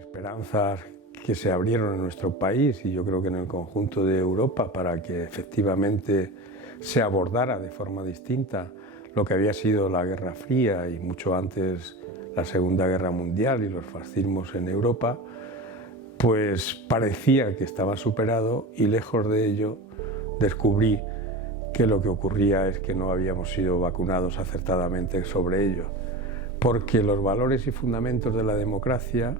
Esperanzas que se abrieron en nuestro país y yo creo que en el conjunto de Europa para que efectivamente se abordara de forma distinta lo que había sido la Guerra Fría y mucho antes la Segunda Guerra Mundial y los fascismos en Europa, pues parecía que estaba superado y lejos de ello descubrí que lo que ocurría es que no habíamos sido vacunados acertadamente sobre ello, porque los valores y fundamentos de la democracia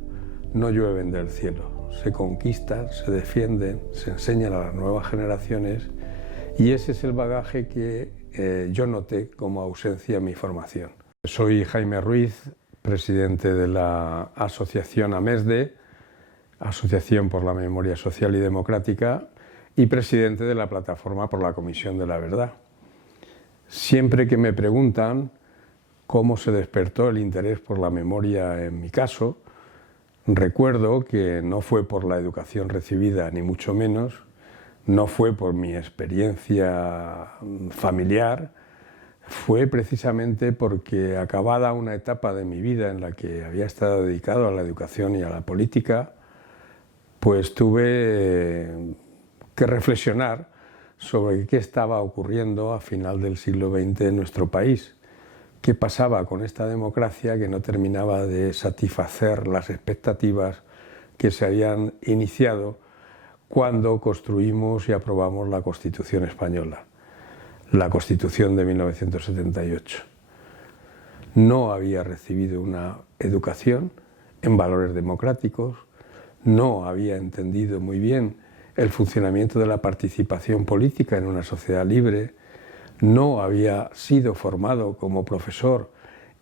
no llueven del cielo, se conquistan, se defienden, se enseñan a las nuevas generaciones y ese es el bagaje que yo noté como ausencia en mi formación. Soy Jaime Ruiz, presidente de la asociación AMESDE, Asociación por la Memoria Social y Democrática, y presidente de la Plataforma por la Comisión de la Verdad. Siempre que me preguntan cómo se despertó el interés por la memoria en mi caso, recuerdo que no fue por la educación recibida, ni mucho menos, no fue por mi experiencia familiar, fue precisamente porque acabada una etapa de mi vida en la que había estado dedicado a la educación y a la política, pues tuve que reflexionar sobre qué estaba ocurriendo a final del siglo XX en nuestro país. ¿Qué pasaba con esta democracia que no terminaba de satisfacer las expectativas que se habían iniciado cuando construimos y aprobamos la Constitución española, la Constitución de 1978? No había recibido una educación en valores democráticos, no había entendido muy bien el funcionamiento de la participación política en una sociedad libre, no había sido formado como profesor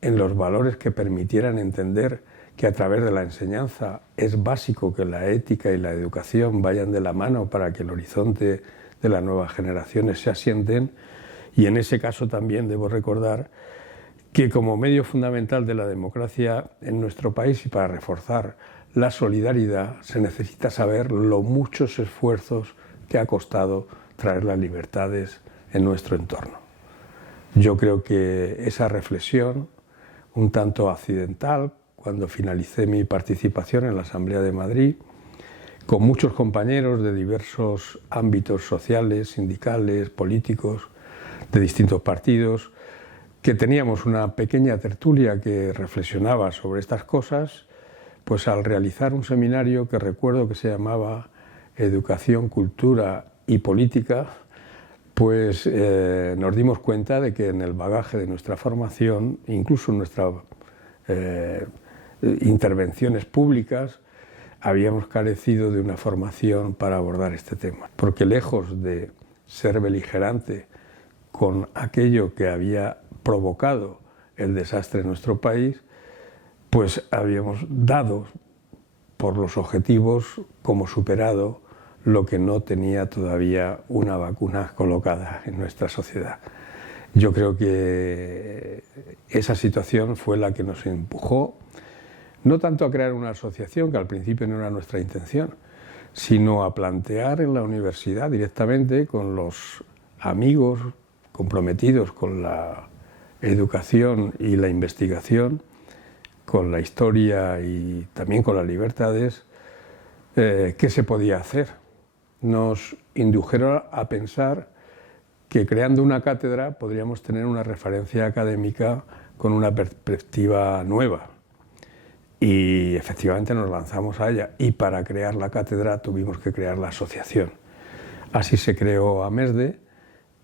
en los valores que permitieran entender que a través de la enseñanza es básico que la ética y la educación vayan de la mano para que el horizonte de las nuevas generaciones se asienten, y en ese caso también debo recordar que como medio fundamental de la democracia en nuestro país y para reforzar la solidaridad se necesita saber los muchos esfuerzos que ha costado traer las libertades en nuestro entorno. Yo creo que esa reflexión, un tanto accidental, cuando finalicé mi participación en la Asamblea de Madrid, con muchos compañeros de diversos ámbitos sociales, sindicales, políticos, de distintos partidos, que teníamos una pequeña tertulia que reflexionaba sobre estas cosas, pues al realizar un seminario que recuerdo que se llamaba Educación, Cultura y Política, pues nos dimos cuenta de que en el bagaje de nuestra formación, incluso en nuestras intervenciones públicas, habíamos carecido de una formación para abordar este tema. Porque lejos de ser beligerante con aquello que había provocado el desastre en nuestro país, pues habíamos dado por los objetivos como superado lo que no tenía todavía una vacuna colocada en nuestra sociedad. Yo creo que esa situación fue la que nos empujó, no tanto a crear una asociación, que al principio no era nuestra intención, sino a plantear en la universidad directamente con los amigos comprometidos con la educación y la investigación, con la historia y también con las libertades, qué se podía hacer. Nos indujeron a pensar que creando una cátedra podríamos tener una referencia académica con una perspectiva nueva. Y efectivamente nos lanzamos a ella, y para crear la cátedra tuvimos que crear la asociación. Así se creó AMESDE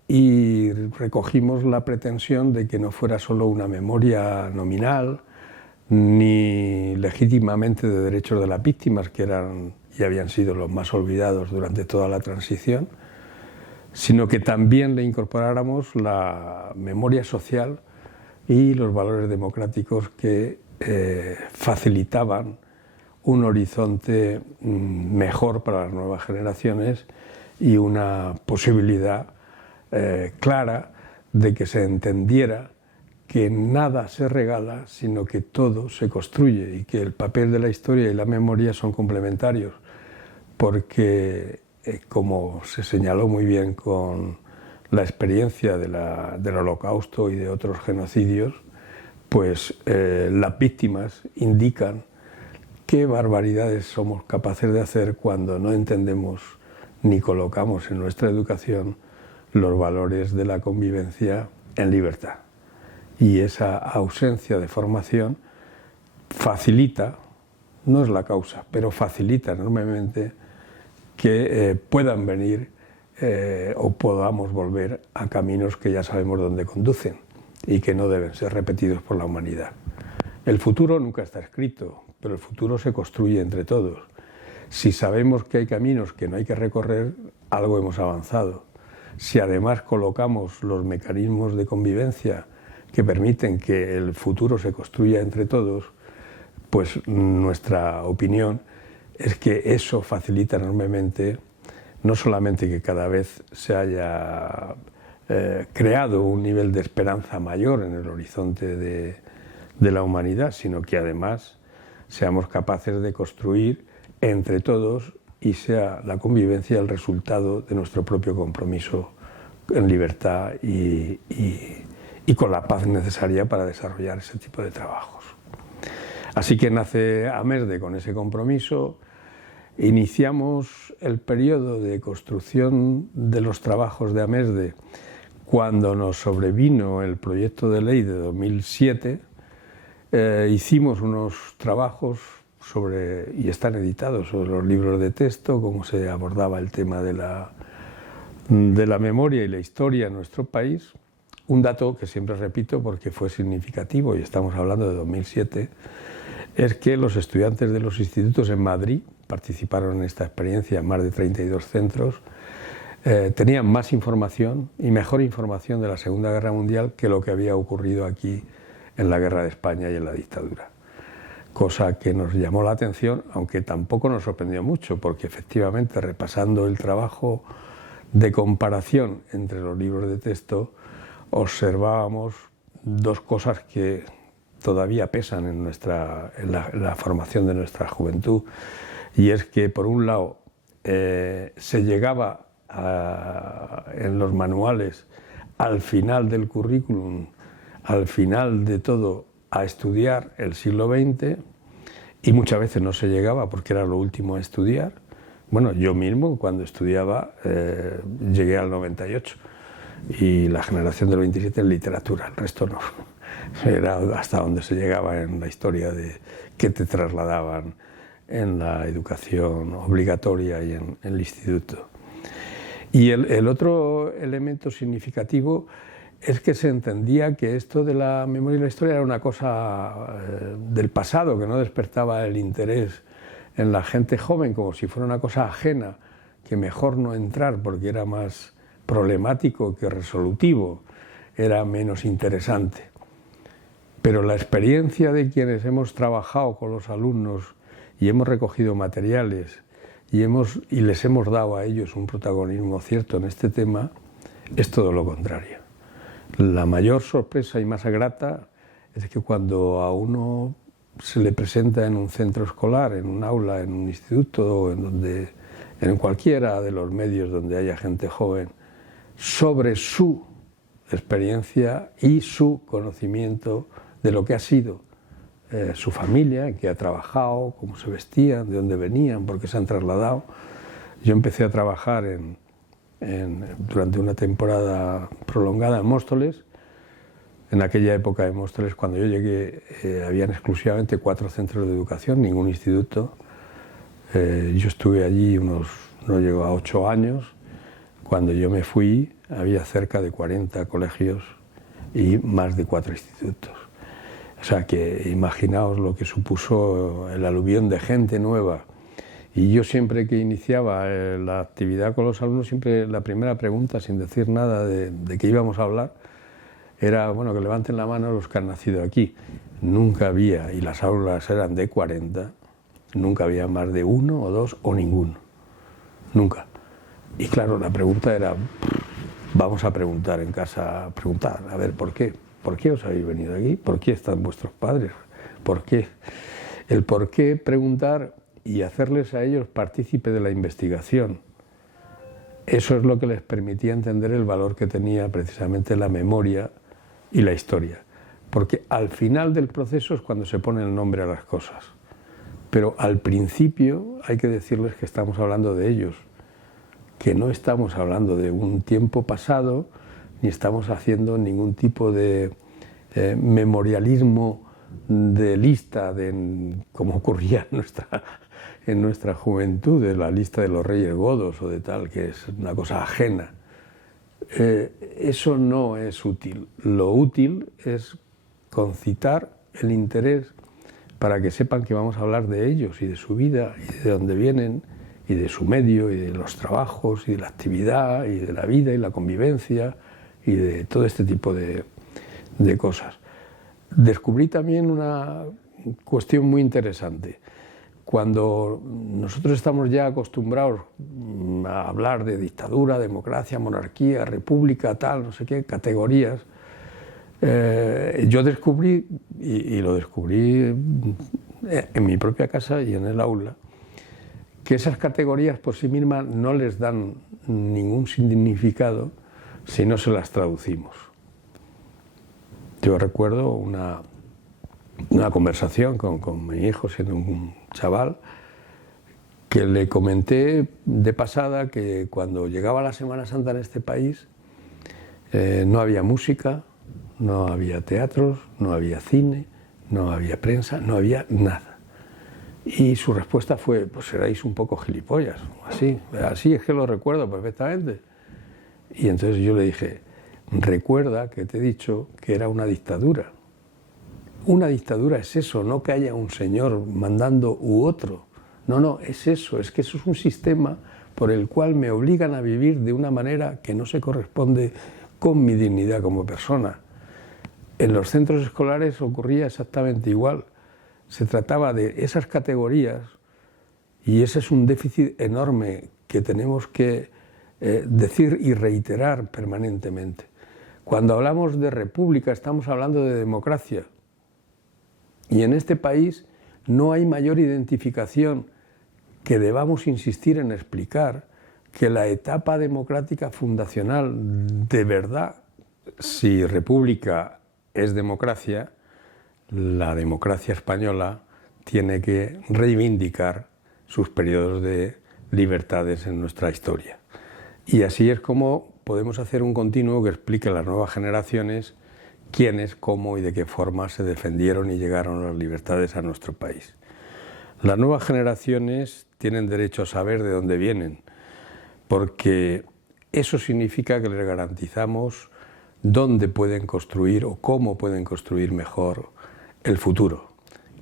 y recogimos la pretensión de que no fuera solo una memoria nominal, ni legítimamente de derechos de las víctimas, que eran y habían sido los más olvidados durante toda la transición, sino que también le incorporáramos la memoria social y los valores democráticos que facilitaban un horizonte mejor para las nuevas generaciones y una posibilidad clara de que se entendiera que nada se regala, sino que todo se construye, y que el papel de la historia y la memoria son complementarios, porque como se señaló muy bien con la experiencia del Holocausto y de otros genocidios, pues las víctimas indican qué barbaridades somos capaces de hacer cuando no entendemos ni colocamos en nuestra educación los valores de la convivencia en libertad. Y esa ausencia de formación facilita, no es la causa, pero facilita enormemente que puedan venir o podamos volver a caminos que ya sabemos dónde conducen y que no deben ser repetidos por la humanidad. El futuro nunca está escrito, pero el futuro se construye entre todos. Si sabemos que hay caminos que no hay que recorrer, algo hemos avanzado. Si además colocamos los mecanismos de convivencia que permiten que el futuro se construya entre todos, pues nuestra opinión es que eso facilita enormemente no solamente que cada vez se haya creado un nivel de esperanza mayor en el horizonte de la humanidad, sino que además seamos capaces de construir entre todos y sea la convivencia el resultado de nuestro propio compromiso en libertad y con la paz necesaria para desarrollar ese tipo de trabajos. Así que nace AMESDE con ese compromiso. Iniciamos el periodo de construcción de los trabajos de AMESDE cuando nos sobrevino el proyecto de ley de 2007. Hicimos unos trabajos y están editados sobre los libros de texto, cómo se abordaba el tema de la memoria y la historia en nuestro país. Un dato que siempre repito porque fue significativo, y estamos hablando de 2007, es que los estudiantes de los institutos en Madrid, participaron en esta experiencia, más de 32 centros, tenían más información y mejor información de la Segunda Guerra Mundial que lo que había ocurrido aquí en la Guerra de España y en la dictadura. Cosa que nos llamó la atención, aunque tampoco nos sorprendió mucho, porque efectivamente, repasando el trabajo de comparación entre los libros de texto, observábamos dos cosas que todavía pesan en la formación de nuestra juventud, y es que, por un lado, se llegaba en los manuales al final del currículum, al final de todo, a estudiar el siglo XX, y muchas veces no se llegaba porque era lo último a estudiar. Bueno, yo mismo cuando estudiaba llegué al 98 y la generación del 27 en literatura, el resto no. Era hasta donde se llegaba en la historia de que te trasladaban en la educación obligatoria y en el instituto. Y el otro elemento significativo es que se entendía que esto de la memoria y la historia era una cosa del pasado, que no despertaba el interés en la gente joven, como si fuera una cosa ajena, que mejor no entrar porque era más problemático que resolutivo, era menos interesante. Pero la experiencia de quienes hemos trabajado con los alumnos y hemos recogido materiales y les hemos dado a ellos un protagonismo cierto en este tema, es todo lo contrario. La mayor sorpresa y más grata es que cuando a uno se le presenta en un centro escolar, en un aula, en un instituto o en cualquiera de los medios donde haya gente joven, sobre su experiencia y su conocimiento de lo que ha sido su familia, en qué ha trabajado, cómo se vestían, de dónde venían, por qué se han trasladado. Yo empecé a trabajar durante una temporada prolongada en Móstoles. En aquella época de Móstoles, cuando yo llegué, habían exclusivamente 4 centros de educación, ningún instituto. Yo estuve allí no llegó a 8 años. Cuando yo me fui, había cerca de 40 colegios y más de 4 institutos. O sea que imaginaos lo que supuso el aluvión de gente nueva. Y yo siempre que iniciaba la actividad con los alumnos, siempre la primera pregunta, sin decir nada de qué íbamos a hablar, era, bueno, que levanten la mano los que han nacido aquí. Nunca había, y las aulas eran de 40, nunca había más de 1 o 2 o ninguno. Nunca. Y claro, la pregunta era, vamos a preguntar en casa, a ver, ¿por qué? ¿Por qué os habéis venido aquí? ¿Por qué están vuestros padres? ¿Por qué? El por qué preguntar y hacerles a ellos partícipe de la investigación. Eso es lo que les permitía entender el valor que tenía precisamente la memoria y la historia. Porque al final del proceso es cuando se pone el nombre a las cosas. Pero al principio hay que decirles que estamos hablando de ellos, que no estamos hablando de un tiempo pasado, ni estamos haciendo ningún tipo de memorialismo de lista, como ocurría en nuestra juventud, de la lista de los reyes godos o de tal, que es una cosa ajena. Eso no es útil. Lo útil es concitar el interés para que sepan que vamos a hablar de ellos y de su vida y de dónde vienen y de su medio y de los trabajos y de la actividad y de la vida y la convivencia y de todo este tipo de cosas. Descubrí también una cuestión muy interesante. Cuando nosotros estamos ya acostumbrados a hablar de dictadura, democracia, monarquía, república, tal, no sé qué, categorías, yo descubrí, y lo descubrí en mi propia casa y en el aula, que esas categorías por sí mismas no les dan ningún significado si no se las traducimos. Yo recuerdo una conversación con mi hijo, siendo un chaval, que le comenté de pasada que cuando llegaba la Semana Santa en este país no había música, no había teatros, no había cine, no había prensa, no había nada. Y su respuesta fue: pues seréis un poco gilipollas, así es que lo recuerdo perfectamente. Y entonces yo le dije: recuerda que te he dicho que era una dictadura. Una dictadura es eso, no que haya un señor mandando u otro. No, es eso, es que eso es un sistema por el cual me obligan a vivir de una manera que no se corresponde con mi dignidad como persona. En los centros escolares ocurría exactamente igual. Se trataba de esas categorías y ese es un déficit enorme que tenemos que decir y reiterar permanentemente. Cuando hablamos de república estamos hablando de democracia. Y en este país no hay mayor identificación que debamos insistir en explicar que la etapa democrática fundacional de verdad, si república es democracia, la democracia española tiene que reivindicar sus periodos de libertades en nuestra historia. Y así es como podemos hacer un continuo que explique a las nuevas generaciones quiénes, cómo y de qué forma se defendieron y llegaron las libertades a nuestro país. Las nuevas generaciones tienen derecho a saber de dónde vienen, porque eso significa que les garantizamos dónde pueden construir o cómo pueden construir mejor el futuro,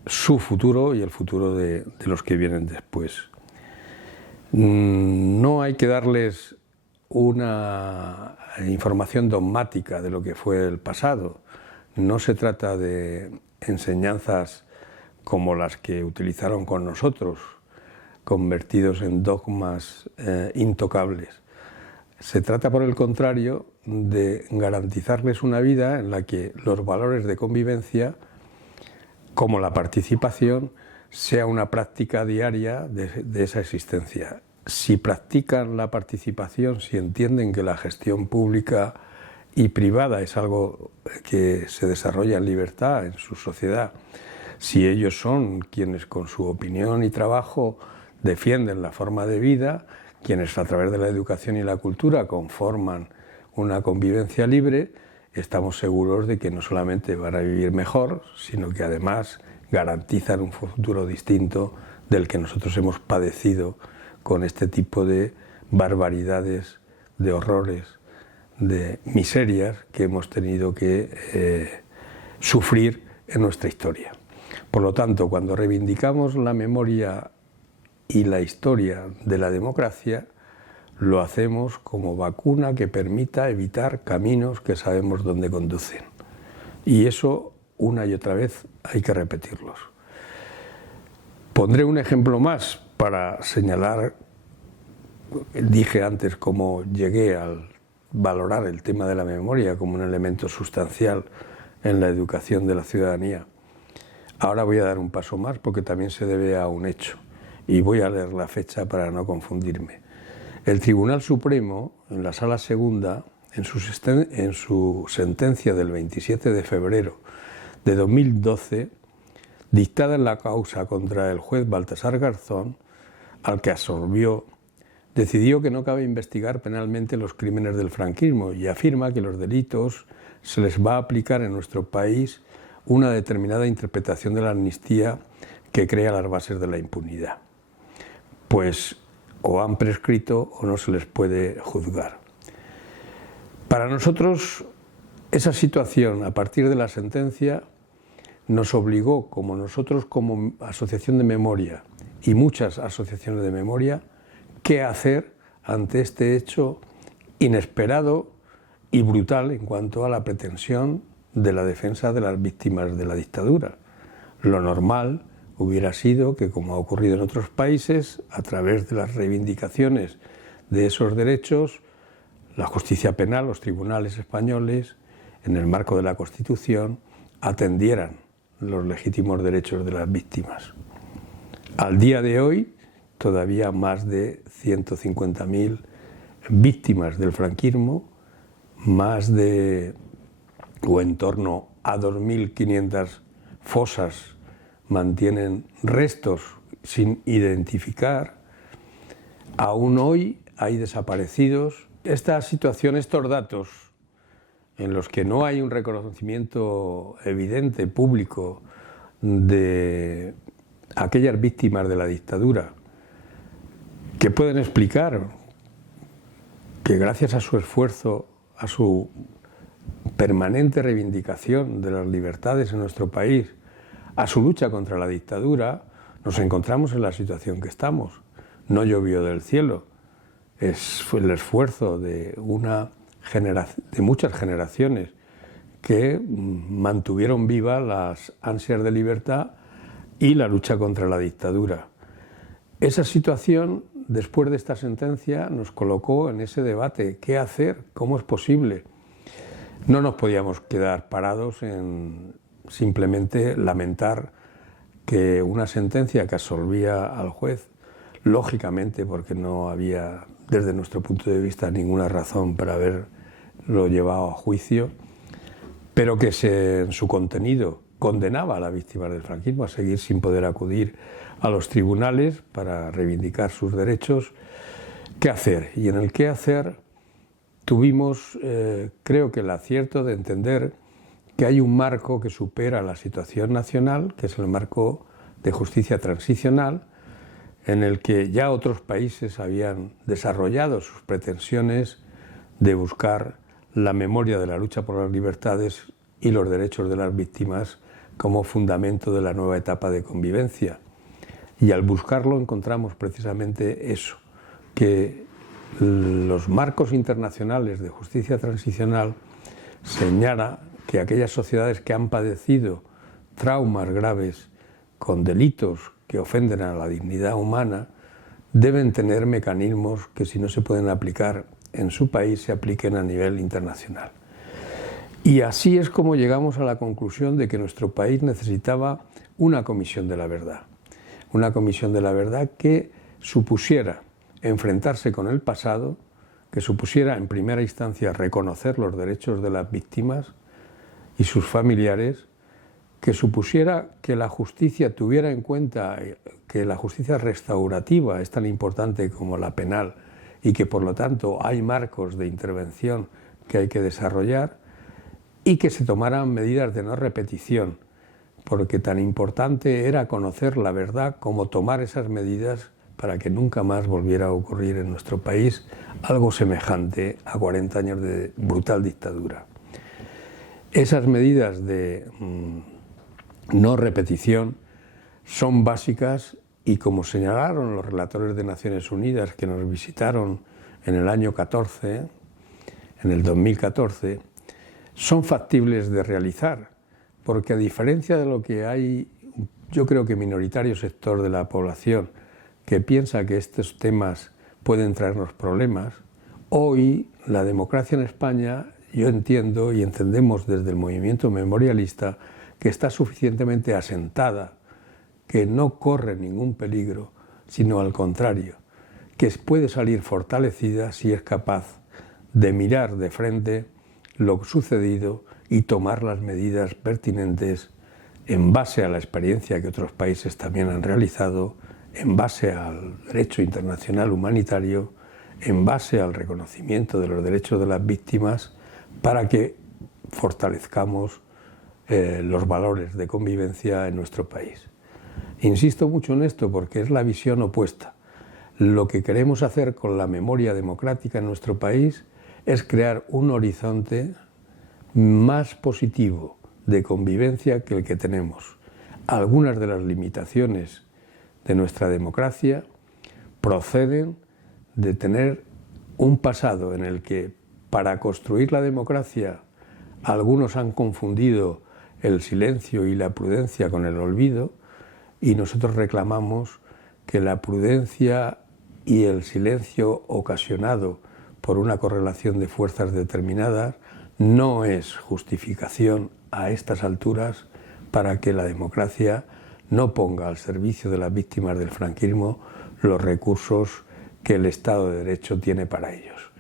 su futuro y el futuro de los que vienen después. No hay que darles una información dogmática de lo que fue el pasado. No se trata de enseñanzas como las que utilizaron con nosotros, convertidos en dogmas intocables. Se trata, por el contrario, de garantizarles una vida en la que los valores de convivencia, como la participación, sea una práctica diaria de esa existencia. Si practican la participación, si entienden que la gestión pública y privada es algo que se desarrolla en libertad en su sociedad, si ellos son quienes con su opinión y trabajo defienden la forma de vida, quienes a través de la educación y la cultura conforman una convivencia libre, estamos seguros de que no solamente van a vivir mejor, sino que además garantizan un futuro distinto del que nosotros hemos padecido con este tipo de barbaridades, de horrores, de miserias que hemos tenido que sufrir en nuestra historia. Por lo tanto, cuando reivindicamos la memoria y la historia de la democracia, lo hacemos como vacuna que permita evitar caminos que sabemos dónde conducen. Y eso, una y otra vez, hay que repetirlos. Pondré un ejemplo más para señalar, dije antes cómo llegué a valorar el tema de la memoria como un elemento sustancial en la educación de la ciudadanía. Ahora voy a dar un paso más porque también se debe a un hecho y voy a leer la fecha para no confundirme. El Tribunal Supremo, en la Sala Segunda, en su sentencia del 27 de febrero de 2012, dictada en la causa contra el juez Baltasar Garzón, al que absorbió, decidió que no cabe investigar penalmente los crímenes del franquismo y afirma que los delitos se les va a aplicar en nuestro país una determinada interpretación de la amnistía que crea las bases de la impunidad. Pues o han prescrito o no se les puede juzgar. Para nosotros, esa situación, a partir de la sentencia, nos obligó, nosotros como asociación de memoria y muchas asociaciones de memoria, qué hacer ante este hecho inesperado y brutal en cuanto a la pretensión de la defensa de las víctimas de la dictadura. Lo normal hubiera sido que, como ha ocurrido en otros países, a través de las reivindicaciones de esos derechos, la justicia penal, los tribunales españoles, en el marco de la Constitución, atendieran los legítimos derechos de las víctimas. Al día de hoy, todavía más de 150.000 víctimas del franquismo, o en torno a 2.500 fosas mantienen restos sin identificar. Aún hoy hay desaparecidos. Esta situación, estos datos, en los que no hay un reconocimiento evidente, público, de aquellas víctimas de la dictadura, que pueden explicar que gracias a su esfuerzo, a su permanente reivindicación de las libertades en nuestro país, a su lucha contra la dictadura, nos encontramos en la situación que estamos. No llovió del cielo, fue el esfuerzo de muchas generaciones que mantuvieron vivas las ansias de libertad y la lucha contra la dictadura. Esa situación, después de esta sentencia, nos colocó en ese debate. ¿Qué hacer? ¿Cómo es posible? No nos podíamos quedar parados en simplemente lamentar que una sentencia que absolvía al juez, lógicamente porque no había, desde nuestro punto de vista, ninguna razón para haberlo llevado a juicio, pero que en su contenido condenaba a las víctimas del franquismo a seguir sin poder acudir a los tribunales para reivindicar sus derechos. ¿Qué hacer? Y en el qué hacer tuvimos, creo que el acierto de entender que hay un marco que supera la situación nacional, que es el marco de justicia transicional, en el que ya otros países habían desarrollado sus pretensiones de buscar la memoria de la lucha por las libertades y los derechos de las víctimas como fundamento de la nueva etapa de convivencia. Y al buscarlo encontramos precisamente eso, que los marcos internacionales de justicia transicional señalan que aquellas sociedades que han padecido traumas graves con delitos que ofenden a la dignidad humana deben tener mecanismos que, si no se pueden aplicar en su país, se apliquen a nivel internacional. Y así es como llegamos a la conclusión de que nuestro país necesitaba una comisión de la verdad. Una comisión de la verdad que supusiera enfrentarse con el pasado, que supusiera en primera instancia reconocer los derechos de las víctimas y sus familiares, que supusiera que la justicia tuviera en cuenta que la justicia restaurativa es tan importante como la penal y que por lo tanto hay marcos de intervención que hay que desarrollar, y que se tomaran medidas de no repetición, porque tan importante era conocer la verdad como tomar esas medidas para que nunca más volviera a ocurrir en nuestro país algo semejante a 40 años de brutal dictadura. Esas medidas de no repetición son básicas y, como señalaron los relatores de Naciones Unidas que nos visitaron en el año 14, en el 2014, son factibles de realizar, porque a diferencia de lo que hay, yo creo que minoritario sector de la población que piensa que estos temas pueden traernos problemas, hoy la democracia en España, yo entiendo y entendemos desde el movimiento memorialista, que está suficientemente asentada, que no corre ningún peligro, sino al contrario, que puede salir fortalecida si es capaz de mirar de frente lo sucedido y tomar las medidas pertinentes en base a la experiencia que otros países también han realizado, en base al derecho internacional humanitario, en base al reconocimiento de los derechos de las víctimas, para que fortalezcamos los valores de convivencia en nuestro país. Insisto mucho en esto porque es la visión opuesta. Lo que queremos hacer con la memoria democrática en nuestro país es crear un horizonte más positivo de convivencia que el que tenemos. Algunas de las limitaciones de nuestra democracia proceden de tener un pasado en el que para construir la democracia algunos han confundido el silencio y la prudencia con el olvido, y nosotros reclamamos que la prudencia y el silencio ocasionado por una correlación de fuerzas determinadas no es justificación a estas alturas para que la democracia no ponga al servicio de las víctimas del franquismo los recursos que el Estado de Derecho tiene para ellos.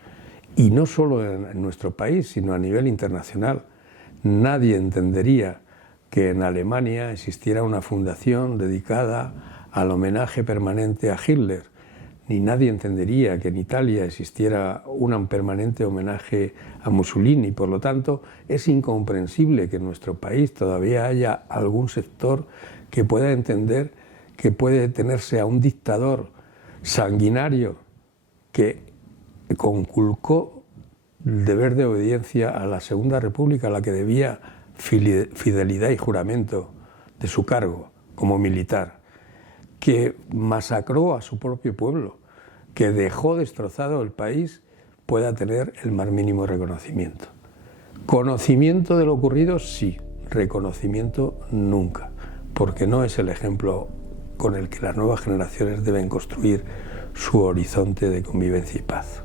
Y no solo en nuestro país, sino a nivel internacional. Nadie entendería que en Alemania existiera una fundación dedicada al homenaje permanente a Hitler, ni nadie entendería que en Italia existiera un permanente homenaje a Mussolini. Por lo tanto, es incomprensible que en nuestro país todavía haya algún sector que pueda entender que puede detenerse a un dictador sanguinario que conculcó el deber de obediencia a la Segunda República, a la que debía fidelidad y juramento de su cargo como militar, que masacró a su propio pueblo, que dejó destrozado el país, pueda tener el más mínimo reconocimiento. Conocimiento de lo ocurrido, sí. Reconocimiento, nunca, porque no es el ejemplo con el que las nuevas generaciones deben construir su horizonte de convivencia y paz.